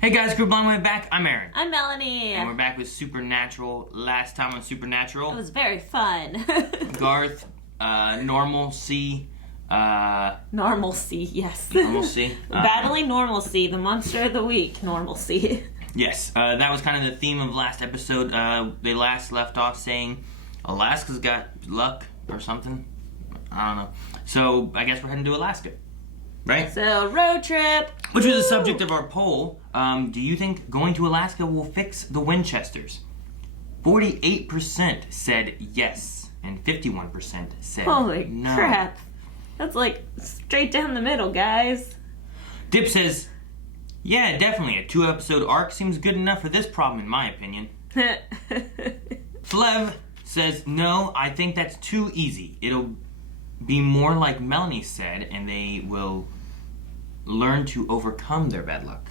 Hey guys, Group Long Way back. I'm Aaron. I'm Melanie. And we're back with Supernatural. Last time on Supernatural, It was very fun. Garth, normalcy. Normalcy, yes. Normalcy. Battling normalcy, the monster of the week, normalcy. Yes, that was kind of the theme of last episode. They last left off saying Alaska's got luck or something. I don't know. So I guess we're heading to Alaska, right? So, road trip. Which was the subject of our poll. Do you think going to Alaska will fix the Winchesters? 48% said yes, and 51% said Holy no. crap. That's like straight down the middle, guys. Dip says, yeah, definitely. A 2-episode arc seems good enough for this problem, in my opinion. Flev says, no, I think that's too easy. It'll be more like Melanie said, and they will learn to overcome their bad luck.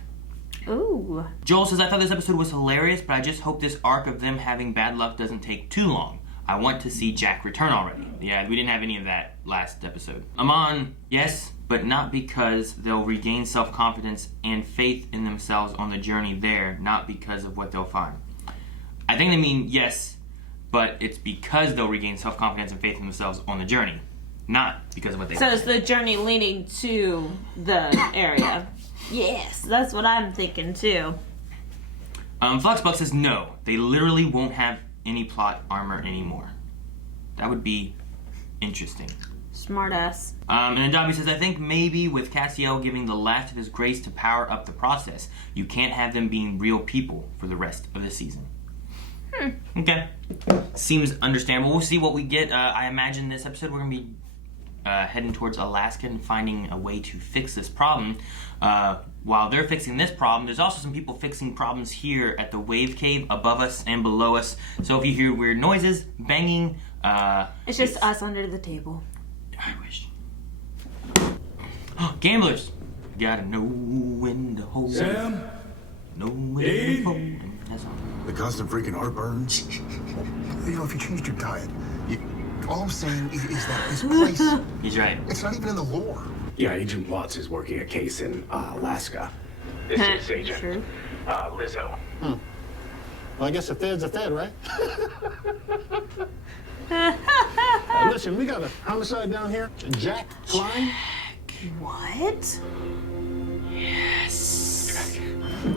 Ooh. Joel says, I thought this episode was hilarious, but I just hope this arc of them having bad luck doesn't take too long. I want to see Jack return already. Yeah, we didn't have any of that last episode. Amon, yes, but not because they'll regain self-confidence and faith in themselves on the journey there, not because of what they'll find. I think they mean yes, but it's because they'll regain self-confidence and faith in themselves on the journey, not because of what they So find. it's the journey leading to the area. Yes, that's what I'm thinking too. Fluxbuck says no, they literally won't have any plot armor anymore. That would be interesting. Smartass. And then Dobby says, I think maybe with Castiel giving the last of his grace to power up the process, you can't have them being real people for the rest of the season. Okay. Seems understandable. We'll see what we get. I imagine this episode we're going to be heading towards Alaska and finding a way to fix this problem. While they're fixing this problem, there's also some people fixing problems here at the wave cave above us and below us. So if you hear weird noises, banging, It's just us under the table. I wish. Gamblers, you gotta know when to hold. Sam? Know when to fold. That's all. The constant freaking heartburn. You know, if you changed your diet, all I'm saying is that this place, He's right. it's not even in the lore. Yeah, Agent Watts is working a case in Alaska. This is Agent True. Lizzo. Well, I guess a Fed's a Fed, right? Listen, we got a homicide down here. Jack Klein. What?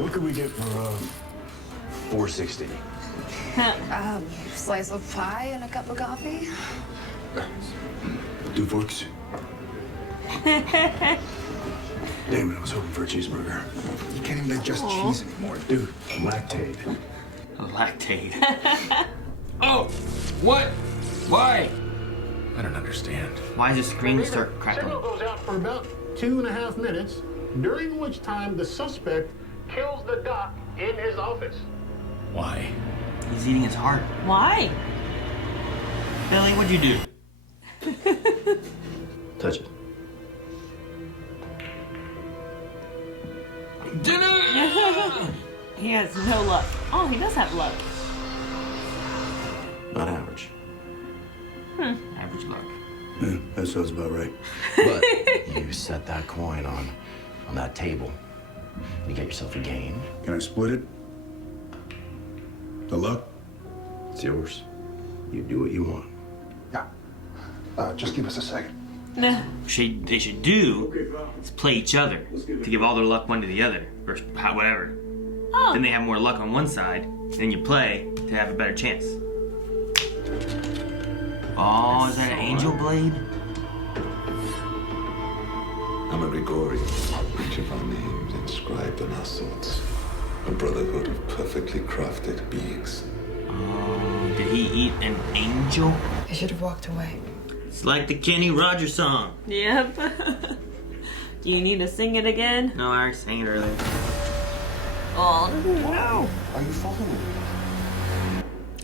What could we get for $4.60? Slice of pie and a cup of coffee. 2 forks. Damn it, I was hoping for a cheeseburger. You can't even digest cheese anymore. Dude, lactate. Lactate. Oh, what? Why? I don't understand. Why does the screen start crackling? Signal goes out for about 2.5 minutes, during which time the suspect kills the doc in his office. Why? He's eating his heart. Why? Billy, what'd you do? Touch it. He has no luck. Oh, he does have luck. Not average. Average luck. Yeah, that sounds about right. But you set that coin on that table. You get yourself a game. Can I split it? The luck? It's yours. You do what you want. Yeah. Just give us a second. Nah. They should do is play each other to give all their luck one to the other, or whatever. Oh. Then they have more luck on one side, then you play to have a better chance. Oh, is that an angel blade? I'm a Gregorian, each of our names inscribed on our swords. A brotherhood of perfectly crafted beings. Oh, did he eat an angel? I should have walked away. It's like the Kenny Rogers song. Yep. Do you need to sing it again? No, I already sang it earlier. Oh, no. Are you following me?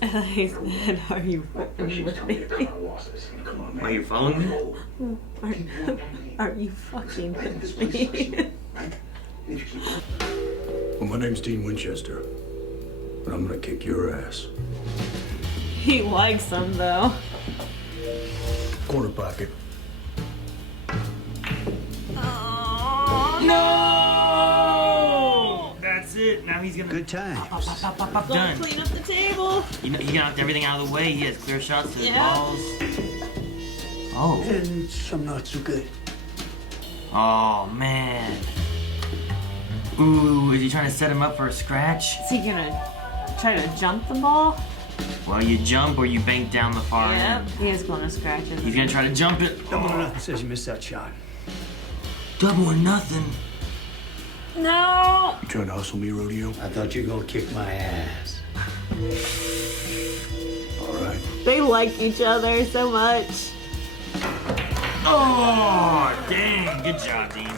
I thought he said, are you fucking with me? Are you following me? Are you fucking with me? Well, my name's Dean Winchester, and I'm gonna kick your ass. He likes them, though. Corner pocket. No! That's it. Now he's gonna. Good time. Go Done. clean up the table. He knocked everything out of the way. He has clear shots to his Yeah. balls. Oh. And some not so good. Oh, man. Ooh, is he trying to set him up for a scratch? Is he gonna try to jump the ball? Well, you jump or you bank down the far Yep. end. He is going to scratch it. He's gonna try to jump it. Double or nothing says you missed that shot. Double or nothing. No. You trying to hustle me, Rodeo? I thought you were gonna kick my ass. All right. They like each other so much. Oh, dang. Good job, Dean.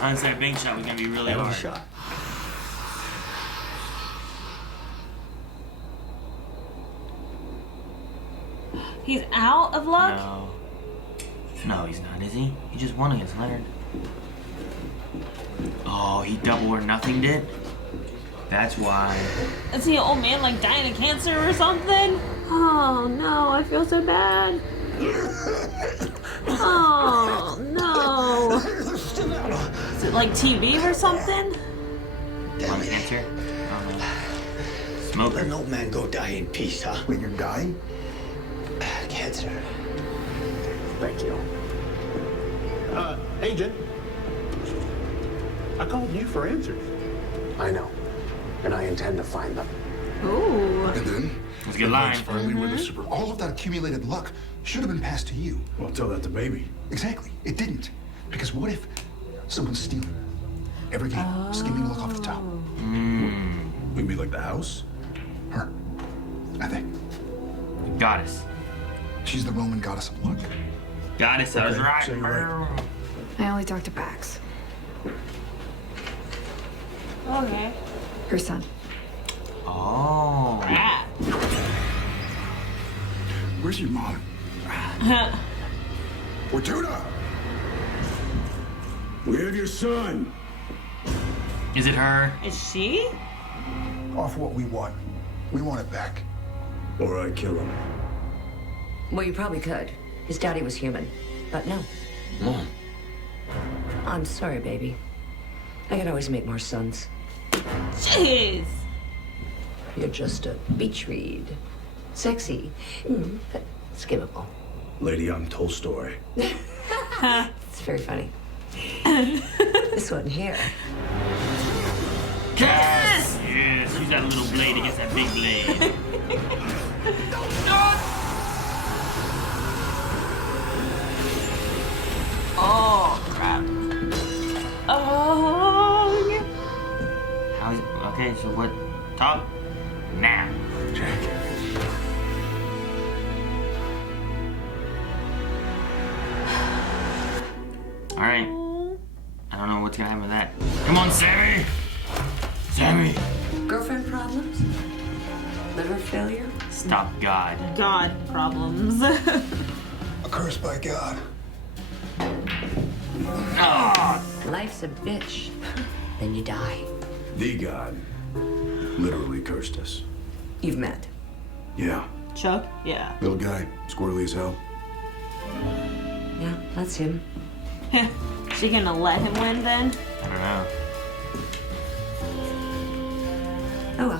Honestly, that bank shot was gonna be really That was hard. a shot. He's out of luck? No. No, he's not, is he? He just won against Leonard. Oh, he double or nothing did? That's why. Is he an old man like dying of cancer or something? Oh no, I feel so bad. Oh no. Is it like TB or something? Lung cancer? I don't know. Smoker. Let an old man go die in peace, huh? Wait, you're dying? Cancer. Thank you. Agent. I called you for answers. I know. And I intend to find them. Ooh. And then? That's a good line. Finally win the Super. All of that accumulated luck should have been passed to you. Well, tell that to baby. Exactly. It didn't. Because what if someone's stealing every game, skimming luck off the top? We mean like the house? Her. I think. Goddess. She's the Roman goddess of luck. Goddess, I was Okay, right. so you're right. I only talked to Bax, Okay. her son. Oh. Ah. Where's your mom? Fortuna! We have your son. Is it her? Is she? Offer what we want. We want it back. Or I kill him. Well, you probably could. His daddy was human. But no. Mom. I'm sorry, baby. I can always make more sons. Jeez. You're just a beach read. Sexy, but skimmable. Lady, I'm Tolstoy. It's very funny. This one here. Yes! Yes, use that little blade against that big blade. Oh, crap. Oh. How is it? Okay, so what? Top? Now. Jack. Alright. I don't know what's gonna happen with that. Come on, Sammy! Sammy! Girlfriend problems? Liver failure? Stop God. God problems. A curse by God. Oh, Life's a bitch. Then you die. The God literally cursed us. You've met. Yeah. Chuck? Yeah. Little guy, squirrely as hell. Yeah, that's him. She gonna let him win then? I don't know. Oh well.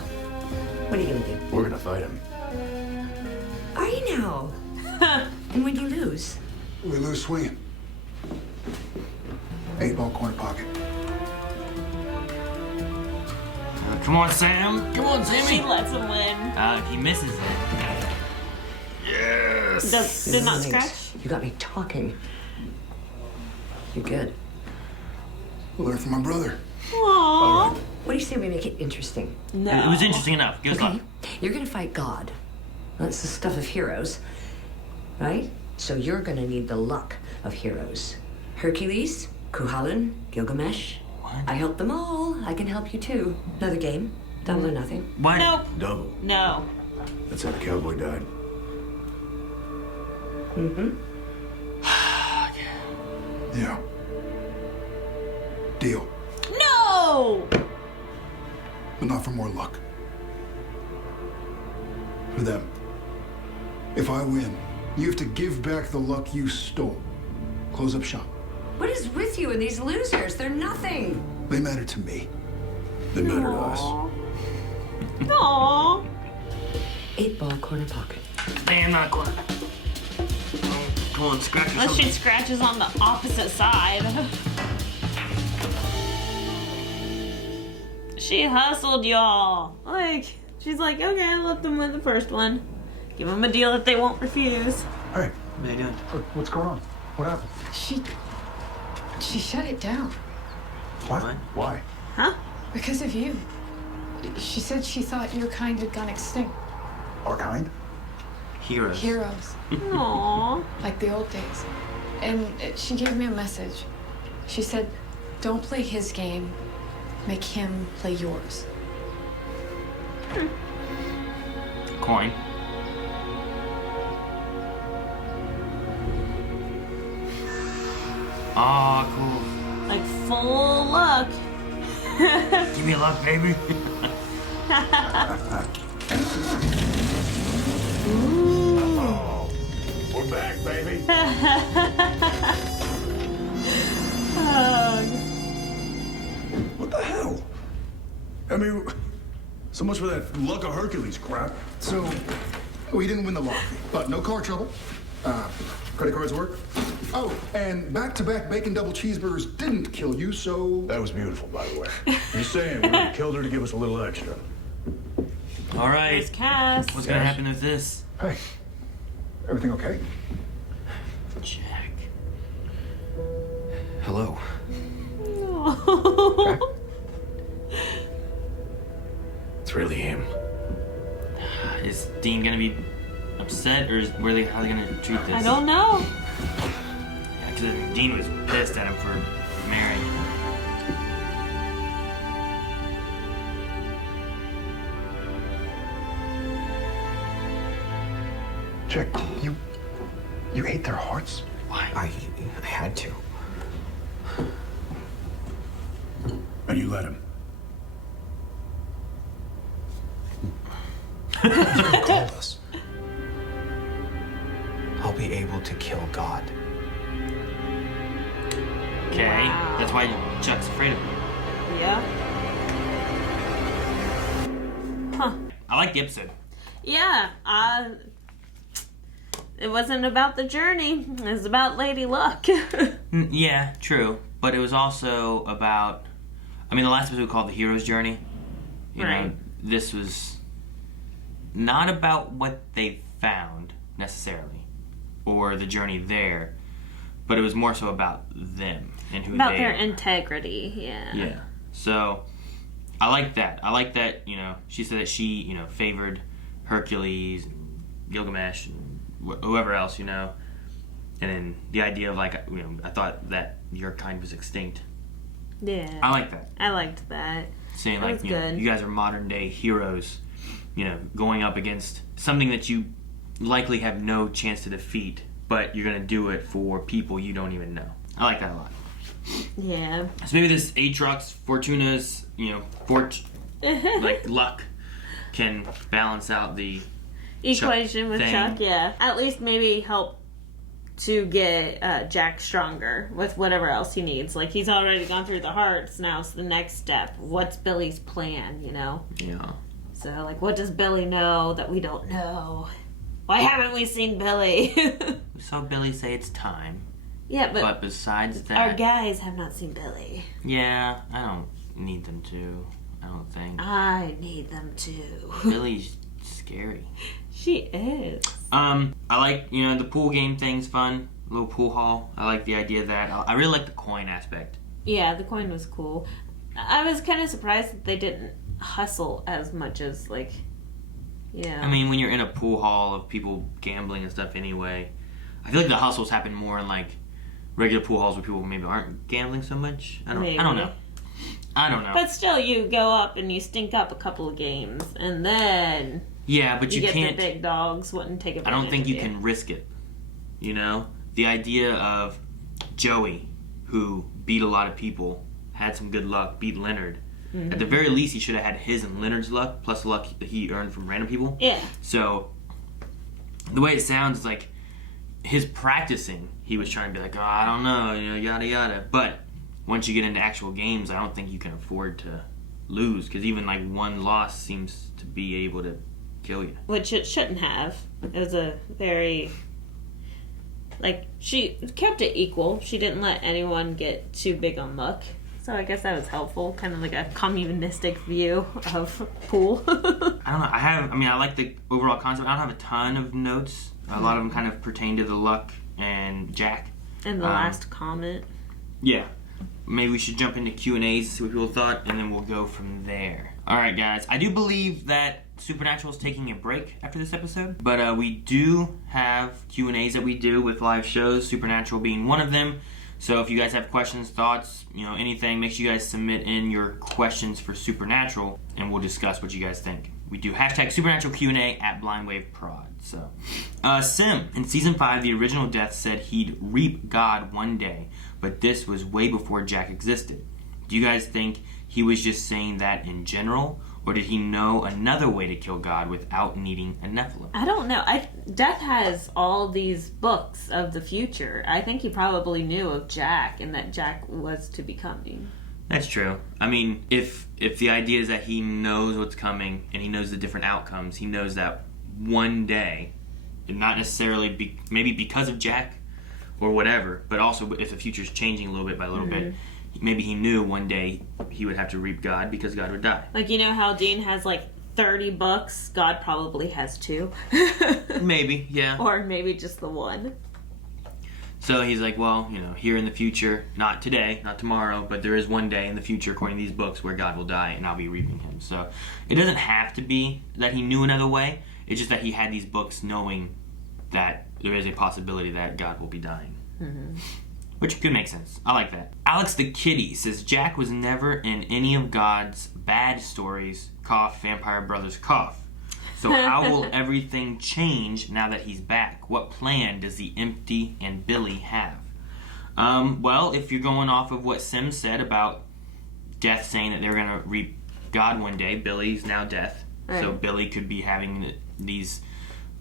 What are you gonna do? We're gonna fight him. Are you now? And when you lose? We lose swinging. 8-ball corner pocket. Come on, Sam. Come on, She Sammy. lets him win. He misses it. Yes. Did not Nice. scratch? You got me talking. You're good. Learn from my brother. Aww. What do you say we make it interesting? No. It was interesting enough. Give us Okay, luck. you're gonna fight God. That's the stuff of heroes, right? So you're gonna need the luck of heroes. Hercules, Cuchulainn, Gilgamesh. What? I helped them all. I can help you too. Another game. Double or nothing. What? Nope. Double. No. That's how the cowboy died. Mm-hmm. Yeah. Deal. No! But not for more luck. For them. If I win, you have to give back the luck you stole. Close up shop. What is with you and these losers? They're nothing. They matter to me. They mattered to us. Aww. 8-ball corner pocket. Damn, not quite. Come on, scratch Unless she scratches on the opposite side. She hustled y'all. Like, she's like, okay, let them win the first one. Give them a deal that they won't refuse. Hey, what are you doing? What's going on? What happened? She shut it down. What? Why? Huh? Because of you. She said she thought your kind had gone extinct. Our kind? Heroes. Heroes. Aww. Like the old days. And she gave me a message. She said, don't play his game. Make him play yours. Coin. Oh, cool. Like full luck. Give me a luck, baby. Oh, we're back, baby. What the hell? I mean, so much for that luck of Hercules crap. So, we didn't win the lottery, but no car trouble. Credit cards work. Oh, and back-to-back bacon double cheeseburgers didn't kill you, so... That was beautiful, by the way. You're saying we would've killed her to give us a little extra. All right. Nice cast. What's gonna happen with this? Hey, everything okay? Jack. Hello. No. It's really him. Is Dean gonna be upset, or how are they gonna treat this? I don't know. Yeah, because Dean was pissed at him for marrying him. Jack, you ate their hearts? Why? I had to. And you let him. You called us. I'll be able to kill God. Okay, Wow. that's why Chuck's afraid of him. Yeah. Huh. I like the episode. Yeah. It wasn't about the journey. It was about Lady Luck. Yeah, true. But it was also about... I mean, the last episode we called The Hero's Journey. You know, Right. this was not about what they found, necessarily, or the journey there, but it was more so about them and who about they their are. integrity. Yeah. Yeah. So, I like that. I like that, you know, she said that she, you know, favored Hercules and Gilgamesh and whoever else, you know. And then the idea of, like, you know, I thought that your kind was extinct. Yeah. I like that. I liked that. Saying, That like, was you know, good. you guys are modern day heroes, you know, going up against something that you likely have no chance to defeat, but you're going to do it for people you don't even know. I like that a lot. Yeah. So maybe this Aatrox, Fortuna's, you know, like luck can balance out the Equation with thing. Chuck, yeah. At least maybe help to get Jack stronger with whatever else he needs. Like, he's already gone through the hearts, now it's the next step. What's Billy's plan, you know? Yeah. So, like, what does Billy know that we don't know? Why haven't we seen Billy? We saw Billy say it's time. Yeah, but besides that... our guys have not seen Billy. Yeah, I don't need them to. I don't think. I need them to. Billy's scary. She is. I like, you know, the pool game thing's fun. A little pool hall. I like the idea of that. I really like the coin aspect. Yeah, the coin was cool. I was kind of surprised that they didn't hustle as much as, like, yeah. I mean, when you're in a pool hall of people gambling and stuff anyway, I feel like the hustles happen more in, like, regular pool halls where people maybe aren't gambling so much. I don't know. I don't know. But still, you go up and you stink up a couple of games, and then yeah, but you get can't. the big dogs wouldn't take advantage. I don't think you of can risk it. You know, the idea of Joey, who beat a lot of people, had some good luck, beat Leonard. Mm-hmm. At the very least, he should have had his and Leonard's luck plus the luck that he earned from random people. Yeah. So the way it sounds, like his practicing, he was trying to be like, oh, I don't know, you know, yada yada. But once you get into actual games, I don't think you can afford to lose, because even like one loss seems to be able to kill you. Which it shouldn't have. It was a very... Like, she kept it equal. She didn't let anyone get too big on luck. So I guess that was helpful. Kind of like a communistic view of pool. I don't know. I like the overall concept. I don't have a ton of notes. A lot of them kind of pertain to the luck and Jack. And the last comment. Yeah. Maybe we should jump into Q&As, see what people thought, and then we'll go from there. Alright, guys. I do believe that Supernatural is taking a break after this episode, but we do have Q&As that we do with live shows, Supernatural being one of them. So if you guys have questions, thoughts, anything, make sure you guys submit in your questions for Supernatural, and we'll discuss what you guys think. We do hashtag Supernatural Q&A at BlindWaveProd. So, Sim, in Season 5, the original Death said he'd reap God one day, but this was way before Jack existed. Do you guys think he was just saying that in general, or did he know another way to kill God without needing a Nephilim? I don't know. Death has all these books of the future. I think he probably knew of Jack and that Jack was to be coming. That's true. I mean, if the idea is that he knows what's coming and he knows the different outcomes, he knows that one day, and not necessarily maybe because of Jack or whatever, but also if the future's changing a little bit by a little bit, maybe he knew one day he would have to reap God because God would die. Like, how Dean has like 30 books? God probably has 2. Maybe, yeah. Or maybe just the one. So he's like, well, here in the future, not today, not tomorrow, but there is one day in the future, according to these books, where God will die and I'll be reaping him. So it doesn't have to be that he knew another way. It's just that he had these books knowing that there is a possibility that God will be dying. Mm-hmm. Which could make sense. I like that. Alex the Kitty says Jack was never in any of God's bad stories. Cough, Vampire Brothers, cough. So how will everything change now that he's back? What plan does the Empty and Billy have? Well, if you're going off of what Sim said about Death saying that they're going to reap God one day, Billy's now Death. Right. So Billy could be having these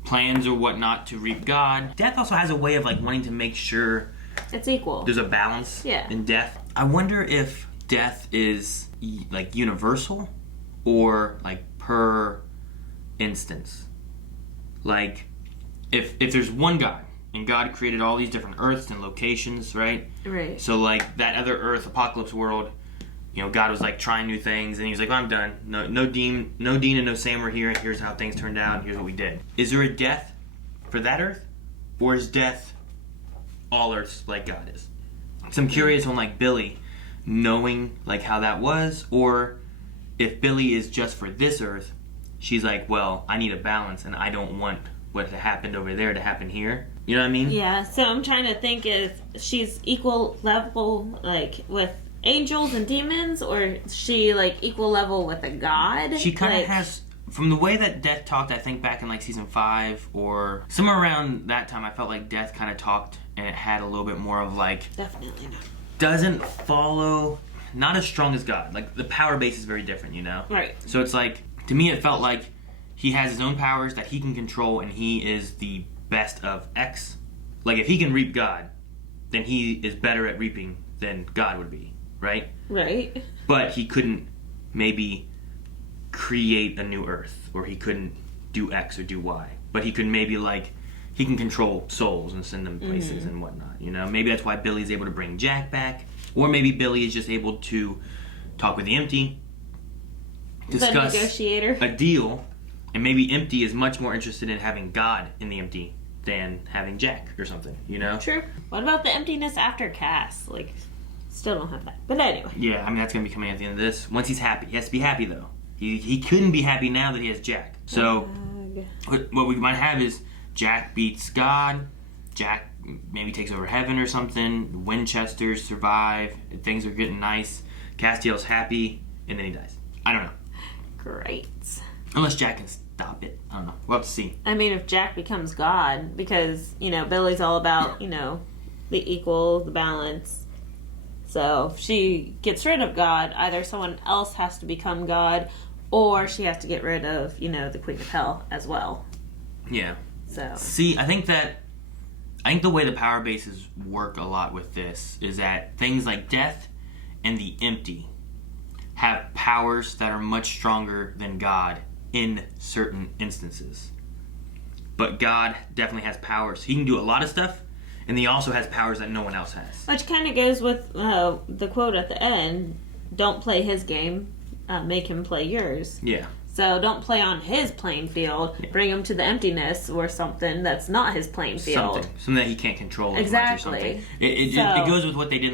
plans or whatnot to reap God. Death also has a way of wanting to make sure it's equal. There's a balance in Death. I wonder if Death is universal or per instance. If there's one God and God created all these different Earths and locations, right? Right. So that other Earth apocalypse world, God was trying new things and he was like, well, I'm done. No Dean and no Sam were here, and here's how things turned out and here's what we did. Is there a Death for that Earth? Or is Death all Earths like God is? So I'm curious on Billy knowing how that was, or if Billy is just for this Earth, she's like, well, I need a balance and I don't want what happened over there to happen here. You know what I mean? Yeah, so I'm trying to think if she's equal level with angels and demons, or is she equal level with a god? She kind of has, from the way that Death talked, I think back in Season 5 or somewhere around that time, I felt like Death kind of talked and it had a little bit more of definitely not. Doesn't follow, not as strong as God. The power base is very different, Right. So it's to me it felt like he has his own powers that he can control and he is the best of X. If he can reap God, then he is better at reaping than God would be, right? Right. But he couldn't maybe create a new Earth, or he couldn't do X or do Y. But he could maybe he can control souls and send them places and whatnot, Maybe that's why Billy's able to bring Jack back. Or maybe Billy is just able to talk with the Empty, discuss the negotiator, a deal, and maybe Empty is much more interested in having God in the Empty than having Jack or something, True. What about the emptiness after Cass? Still don't have that. But anyway. Yeah, that's going to be coming at the end of this. Once he's happy. He has to be happy, though. He couldn't be happy now that he has Jack. So, what we might have is Jack beats God, Jack maybe takes over heaven or something, the Winchesters survive, things are getting nice, Castiel's happy, and then he dies. I don't know. Great. Unless Jack can stop it. I don't know. We'll have to see. I mean, if Jack becomes God, because, Billy's all about, the equal, the balance. So if she gets rid of God, either someone else has to become God, or she has to get rid of, the Queen of Hell as well. Yeah. So. See, I think the way the power bases work a lot with this is that things like Death and the Empty have powers that are much stronger than God in certain instances. But God definitely has powers. He can do a lot of stuff, and he also has powers that no one else has. Which kind of goes with the quote at the end, don't play his game, make him play yours. Yeah. So don't play on his playing field, bring him to the emptiness or something that's not his playing field. Something that he can't control as much or something. It goes with what they did in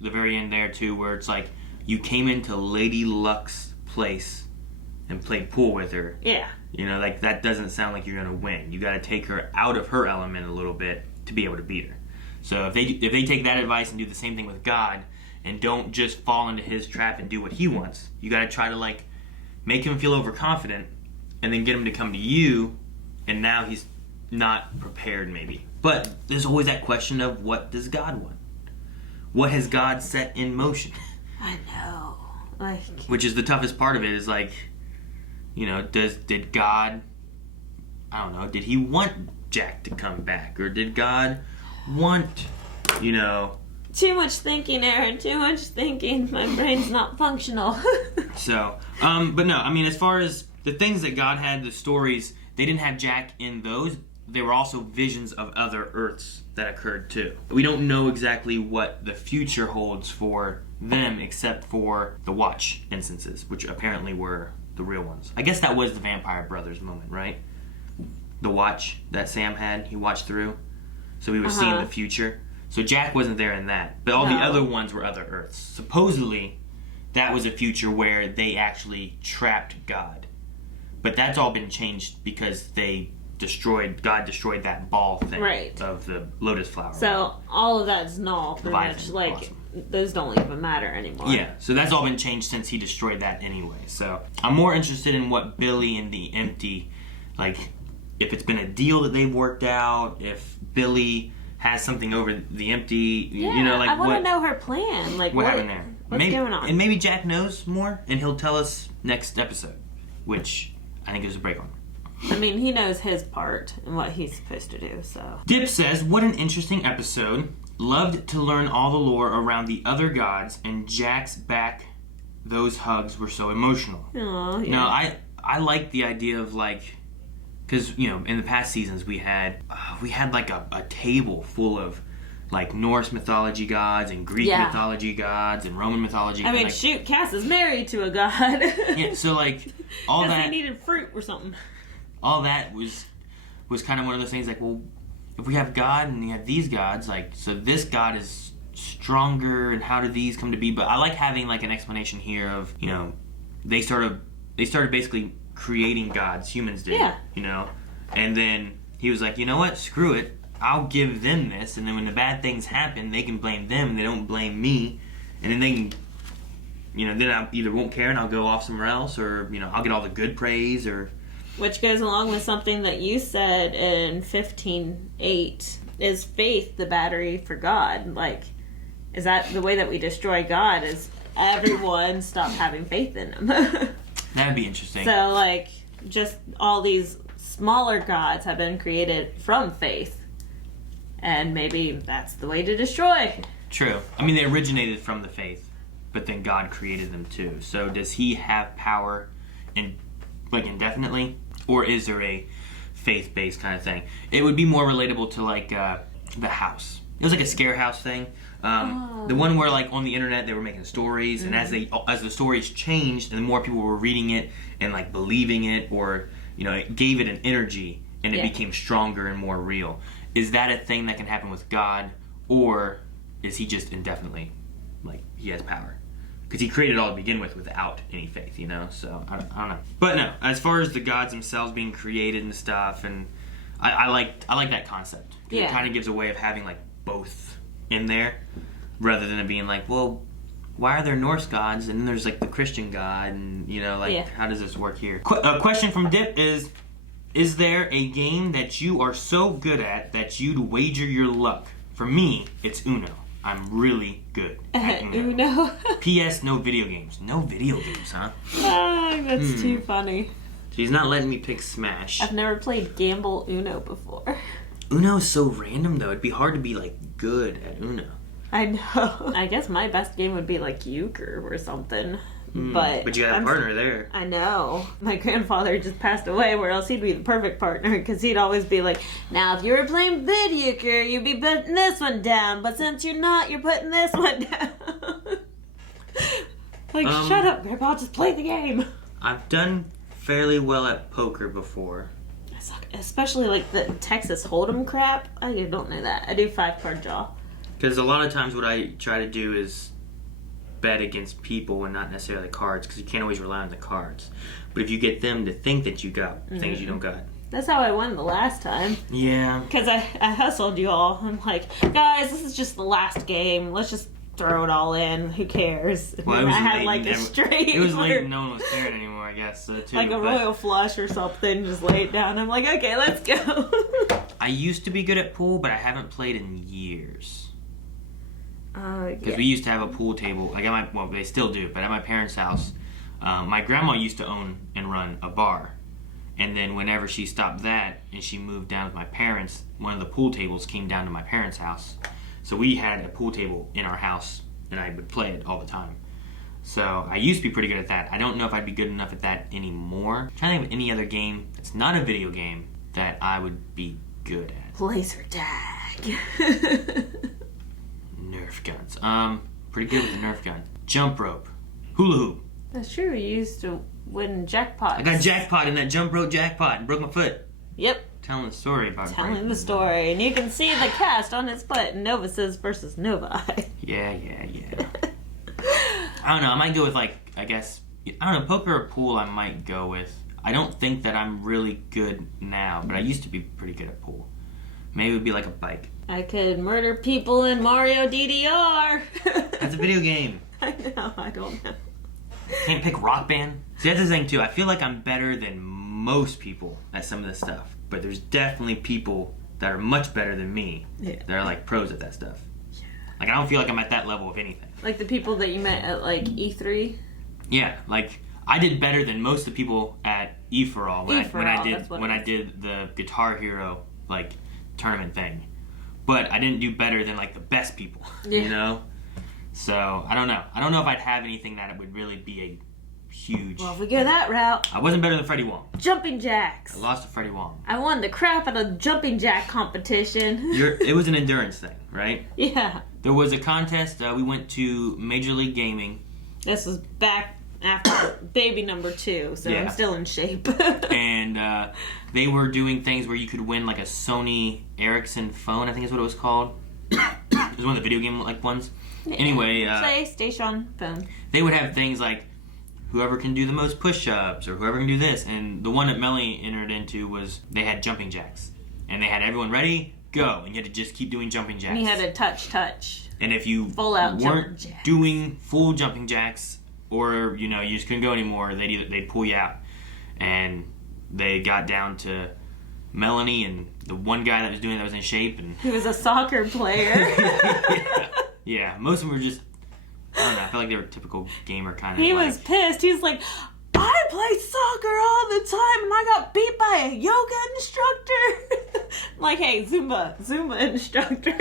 the very end there too, where it's like, you came into Lady Luck's place and played pool with her. Yeah. You know, like, that doesn't sound like you're gonna win. You gotta take her out of her element a little bit to be able to beat her. So if they take that advice and do the same thing with God, and don't just fall into his trap and do what he wants, you gotta try to, like, make him feel overconfident, and then get him to come to you, and now he's not prepared maybe. But there's always that question of, what does God want? What has God set in motion? I know. Like, which is the toughest part of it, is like, you know, did God, I don't know, did he want Jack to come back? Or did God want, you know... Too much thinking, Aaron. Too much thinking. My brain's not functional. So, but no, I mean, as far as the things that God had, the stories, they didn't have Jack in those. There were also visions of other Earths that occurred too. We don't know exactly what the future holds for them, except for the Watch instances, which apparently were the real ones. I guess that was the Vampire Brothers moment, right? The Watch that Sam had, he watched through. So he was seeing the future. So Jack wasn't there in that. But all the other ones were other Earths. Supposedly, that was a future where they actually trapped God. But that's all been changed because God destroyed that ball thing of the lotus flower. So all of that's null, pretty much. Like, awesome. Those don't even matter anymore. Yeah, so that's all been changed since he destroyed that anyway. So I'm more interested in what Billy and the Empty, like, if it's been a deal that they've worked out, if Billy has something over the Empty, you know, like, I want to know her plan. Like, what happened there? What's going on? And maybe Jack knows more, and he'll tell us next episode, which I think there's a break on. I mean, he knows his part and what he's supposed to do, so. Dip says, what an interesting episode. Loved to learn all the lore around the other gods, and Jack's back, those hugs were so emotional. Aww, yeah. Now, I like the idea of, like, because, you know, in the past seasons we had like a table full of, like, Norse mythology gods and Greek mythology gods and Roman mythology gods. I mean, like, shoot, Cass is married to a god. Yeah, so, like, all that... they needed fruit or something. All that was kind of one of those things, like, well, if we have God and we have these gods, like, so this god is stronger, and how did these come to be? But I like having, like, an explanation here of, you know, they started basically creating gods, humans did, you know, and then he was like, you know what, screw it, I'll give them this, and then when the bad things happen, they can blame them, they don't blame me, and then they can, you know, then I either won't care and I'll go off somewhere else, or, you know, I'll get all the good praise, or... Which goes along with something that you said in 15:8, is faith the battery for God? Like, is that the way that we destroy God, is everyone stop having faith in him? That'd be interesting. So, like, just all these smaller gods have been created from faith. And maybe that's the way to destroy. True. I mean, they originated from the faith, but then God created them too. So does he have power indefinitely? Or is there a faith-based kind of thing? It would be more relatable to, like, The House. It was like a scare house thing. The one where, like, on the internet they were making stories, and as the stories changed and the more people were reading it and, like, believing it, or, you know, it gave it an energy and it became stronger and more real. Is that a thing that can happen with God, or is he just indefinitely, like, he has power? Because he created it all to begin with without any faith, you know? So, I don't know. But no, as far as the gods themselves being created and stuff, and I like that concept. Yeah. It kind of gives a way of having, like, both in there, rather than it being like, well, why are there Norse gods and then there's, like, the Christian god, and, you know, like, how does this work here? A question from Dip is there a game that you are so good at that you'd wager your luck? For me, it's Uno. I'm really good at Uno. P.S. No video games. No video games, huh? That's too funny. She's not letting me pick Smash. I've never played Gamble Uno before. Uno is so random, though. It'd be hard to be, like, good at Uno. I know. I guess my best game would be, like, euchre or something. But you got a partner there. I know. My grandfather just passed away, where else he'd be the perfect partner, because he'd always be like, now if you were playing video game, you'd be putting this one down, but since you're not, you're putting this one down. Like, shut up, Grandpa, just play the game. I've done fairly well at poker before. I suck. Especially like the Texas Hold'em crap. I don't know that. I do 5-card draw. Because a lot of times what I try to do is bet against people and not necessarily cards, because you can't always rely on the cards. But if you get them to think that you got things you don't got. That's how I won the last time. Yeah. Because I hustled you all. I'm like, guys, this is just the last game. Let's just throw it all in. Who cares? Well, it was I had late like a straight. It was late and no one was caring anymore, I guess. So too, like a royal flush or something. Just lay it down. I'm like, okay, let's go. I used to be good at pool, but I haven't played in years. Because we used to have a pool table. Like they still do, but at my parents' house, my grandma used to own and run a bar. And then whenever she stopped that and she moved down with my parents, one of the pool tables came down to my parents' house. So we had a pool table in our house, and I would play it all the time. So I used to be pretty good at that. I don't know if I'd be good enough at that anymore. I'm trying to think of any other game that's not a video game that I would be good at. Laser tag. Nerf guns. Pretty good with the Nerf gun. Jump rope. Hula hoop. That's true. You used to win jackpots. I got jackpot in that jump rope jackpot and broke my foot. Yep. Telling the story about Telling the story. And you can see the cast on his foot. Nova says versus Nova. Yeah. I don't know. I might go with I don't know, poker or pool I might go with. I don't think that I'm really good now, but I used to be pretty good at pool. Maybe it would be like a bike. I could murder people in Mario DDR. That's a video game. I know, I don't know. Can't pick Rock Band. See, that's the thing too. I feel like I'm better than most people at some of this stuff. But there's definitely people that are much better than me that are like pros at that stuff. Yeah. Like I don't feel like I'm at that level of anything. Like the people that you met at like E3? Yeah, like I did better than most of the people at E4All when I did the Guitar Hero like tournament thing. But I didn't do better than like the best people, you know? So I don't know. I don't know if I'd have anything that would really be a huge... Well, if we go that route... I wasn't better than Freddie Wong. Jumping jacks. I lost to Freddie Wong. I won the crap out of jumping jack competition. It was an endurance thing, right? Yeah. There was a contest. We went to Major League Gaming. This was back after baby number 2, so I'm still in shape. And they were doing things where you could win like a Sony Ericsson phone, I think is what it was called. It was one of the video game like ones. Yeah. Anyway, PlayStation phone. They would have things like whoever can do the most push-ups or whoever can do this. And the one that Melanie entered into was they had jumping jacks. And they had everyone ready, go. And you had to just keep doing jumping jacks. And you had to touch. And if you weren't doing full jumping jacks or, you just couldn't go anymore, they'd pull you out. And they got down to Melanie and the one guy that was doing that was in shape. And he was a soccer player. Yeah, most of them were just, I don't know, I felt like they were typical gamer kind of. He was pissed. He was like, I play soccer all the time and I got beat by a yoga instructor. I'm like, hey, Zumba instructor.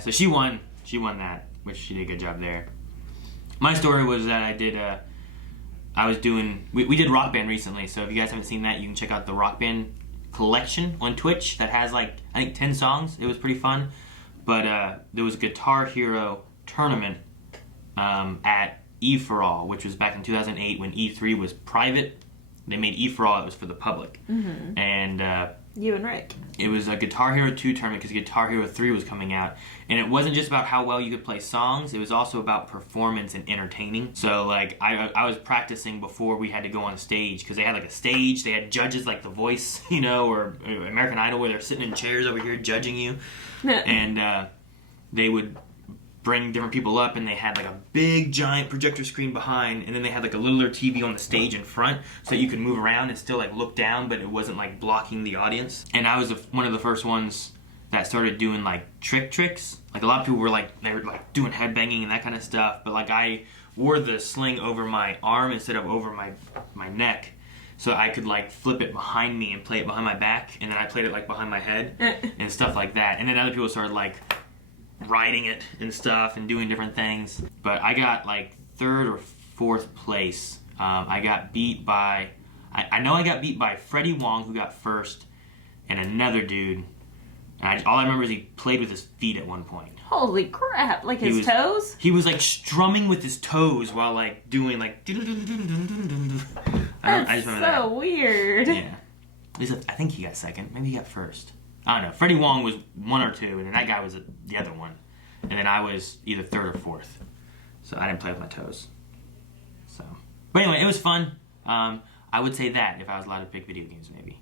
So she won. She won that, which she did a good job there. My story was that we did Rock Band recently, so if you guys haven't seen that, you can check out the Rock Band collection on Twitch that has I think 10 songs. It was pretty fun. But there was a Guitar Hero tournament at E4All, which was back in 2008 when E3 was private. They made E4All, it was for the public. Mm-hmm. And you and Rick. It was a Guitar Hero 2 tournament because Guitar Hero 3 was coming out. And it wasn't just about how well you could play songs, it was also about performance and entertaining. So I was practicing before we had to go on stage because they had a stage, they had judges like The Voice, or American Idol where they're sitting in chairs over here judging you. And they would bring different people up and they had a big giant projector screen behind, and then they had a littler TV on the stage in front so that you could move around and still look down, but it wasn't blocking the audience. And I was one of the first ones that started doing tricks. A lot of people were they were doing headbanging and that kind of stuff, but I wore the sling over my arm instead of over my neck. So I could flip it behind me and play it behind my back, and then I played it behind my head and stuff like that. And then other people started riding it and stuff and doing different things. But I got 3rd or 4th place. I got beat by... I know I got beat by Freddie Wong, who got first, and another dude. And all I remember is he played with his feet at one point. Holy crap! Like his toes? He was like strumming with his toes while like doing like... That's so weird. Yeah. I think he got second. Maybe he got first. I don't know. Freddie Wong was 1 or 2, and then that guy was the other one. And then I was either 3rd or 4th. So I didn't play with my toes. So, but anyway, it was fun. I would say that if I was allowed to pick video games, maybe.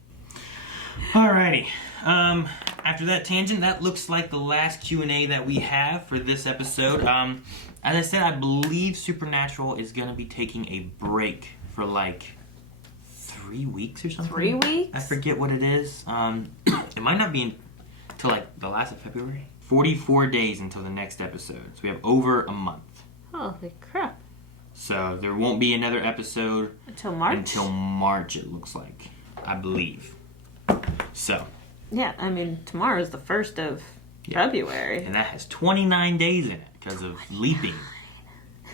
Alrighty. After that tangent, that looks like the last Q&A that we have for this episode. As I said, I believe Supernatural is going to be taking a break for like 3 weeks or something. 3 weeks? I forget what it is. It might not be until like the last of February. 44 days until the next episode. So we have over a month. Holy crap. So there won't be another episode until March? Until March, it looks like. I believe. So. Yeah, I mean, tomorrow is the 1st of February. And that has 29 days in it because of leaping.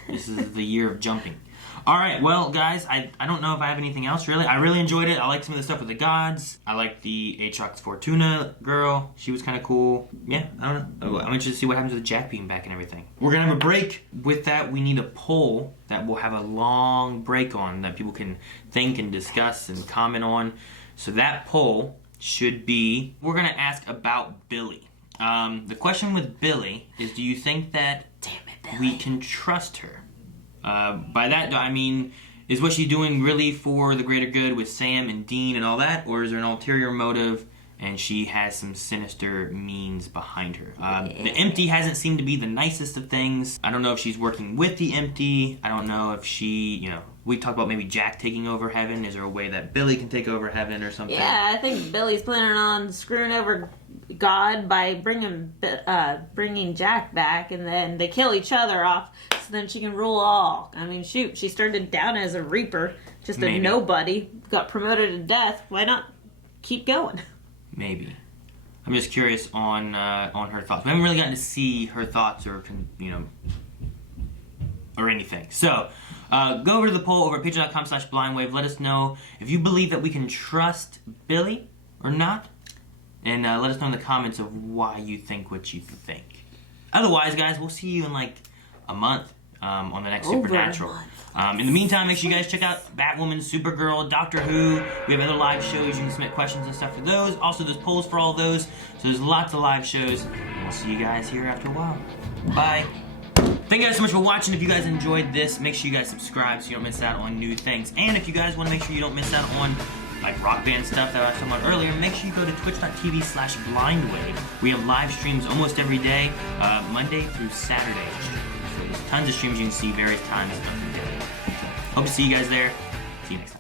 This is the year of jumping. All right, well, guys, I don't know if I have anything else, really. I really enjoyed it. I liked some of the stuff with the gods. I liked the Aatrox Fortuna girl. She was kind of cool. Yeah, I don't know. I'm interested to see what happens with Jack being back and everything. We're going to have a break. With that, we need a poll that we'll have a long break on that people can think and discuss and comment on. So that poll should be, we're going to ask about Billy. The question with Billy is, do you think that we can trust her? By that, I mean, is what she's doing really for the greater good with Sam and Dean and all that? Or is there an ulterior motive and she has some sinister means behind her? The Empty hasn't seemed to be the nicest of things. I don't know if she's working with the Empty. I don't know if she, we talked about maybe Jack taking over Heaven. Is there a way that Billy can take over Heaven or something? Yeah, I think Billy's planning on screwing over God by bringing Jack back, and then they kill each other off so then she can rule all. I mean, shoot, she started down as a Reaper, just a nobody, got promoted to death. Why not keep going? Maybe. I'm just curious on her thoughts. We haven't really gotten to see her thoughts or anything. So, go over to the poll over at patreon.com/blindwave. Let us know if you believe that we can trust Billy or not. And let us know in the comments of why you think what you think. Otherwise, guys, we'll see you in like a month on the next Supernatural. In the meantime, make sure you guys check out Batwoman, Supergirl, Doctor Who. We have other live shows. You can submit questions and stuff for those. Also, there's polls for all those. So there's lots of live shows. And we'll see you guys here after a while. Bye. Thank you guys so much for watching. If you guys enjoyed this, make sure you guys subscribe so you don't miss out on new things. And if you guys want to make sure you don't miss out on like rock band stuff that I was talking about earlier, make sure you go to twitch.tv/blindwave. We have live streams almost every day, Monday through Saturday. So there's tons of streams you can see various times of the day. So, hope to see you guys there. See you next time.